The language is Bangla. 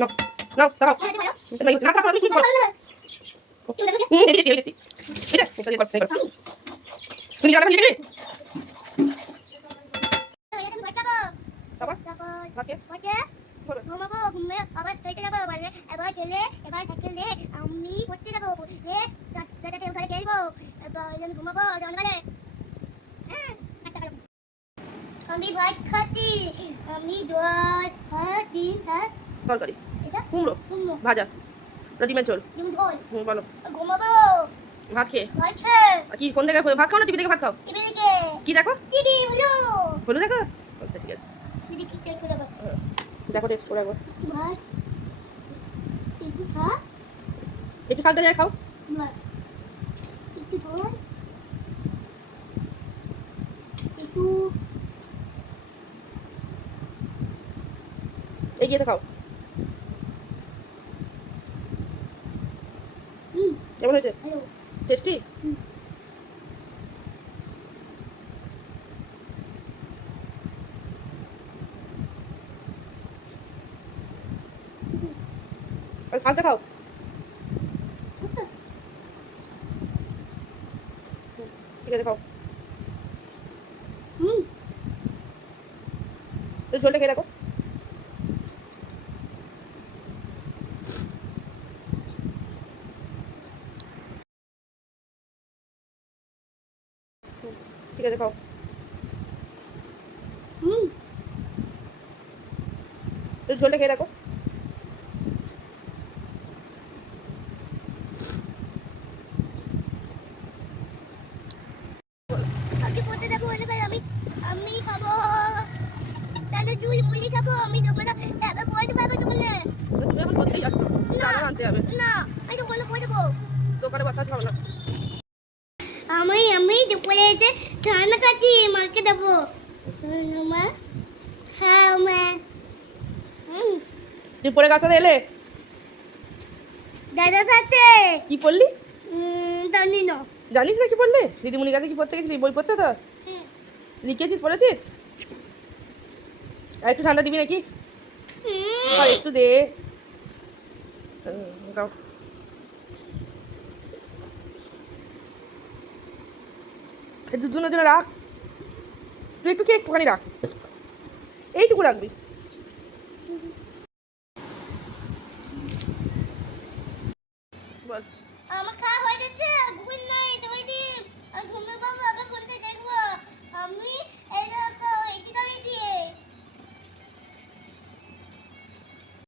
নাও নাও দাও না খাও আমি কি করব দেখি এটা এটা কর তুমি জানা লিখে তারপর ওকে ঘুমাবো ঘুমে আবার খেলতে যাবো মানে এবার খেলে এবার খেলে আমি পড়তে যাবো পড়তে দাদাকে ওখানে খেলবো এবার আমি ঘুমাবো জঙ্গলে আমি ভাত খাচ্ছি আমি ভাত খাচ্ছি তরকারি এটা কুমড়ো কুমড়ো ভাজা রেডিমেড চল তুমি বল বলো ঘুমাবো ভাত খেয়ে ভাত খেয়ে কি কোন জায়গায় ভাত খাও না টিভি দেখে ভাত খাও টিভি দেখে কি দেখো টিভি হলো হলো দেখো আচ্ছা ঠিক আছে টিভি দেখে দেখো দেখো দেখো টেস্ট করে একবার ভাত একটু খা একটু শাকটা যায় খাও ভাত একটু ঝোল একটু এগিয়ে তো খাও কেমন হয়েছে হ্যালো টেস্টি শাকটা খাও ঠিক আছে খাও ঝোলটা খেয়ে দেখো ঠিক আছে খাও ঝোলটা খেয়ে দেখো আগে পড়তে যাবো আমি আমি খাবো তাহলে জুই মুড়ি খাবো আমি দেবো না এবার পড়তে পারবো দোকানে তুমি এখন কোথায় যাচ্ছ দাদা আনতে হবে না আমি দোকানে পড়ে যাবো দোকানে বসা খাও না আমি দুপুরে এসে ঠান্ডা খাচ্ছি মাকে দেবো মা খাও মা তুই পরে গাছাতে এলে দাদা সাথে কি পড়লি জানি না জানিস না কি পড়লে দিদিমণির কাছে কি পড়তে গেছিলি বই পড়তে তো লিখেছিস পড়েছিস আর একটু ঠান্ডা দিবি নাকি আর একটু দে গাও দুজনের জন্য রাখ তুই একটু একটুখানি রাখ এইটুকু রাখবি বল আমার খাওয়া হয়ে যাচ্ছে গুড নাইট ওই দিন আমি ঘুমিয়ে পাবো আবার ফোনটা দেখবো আমি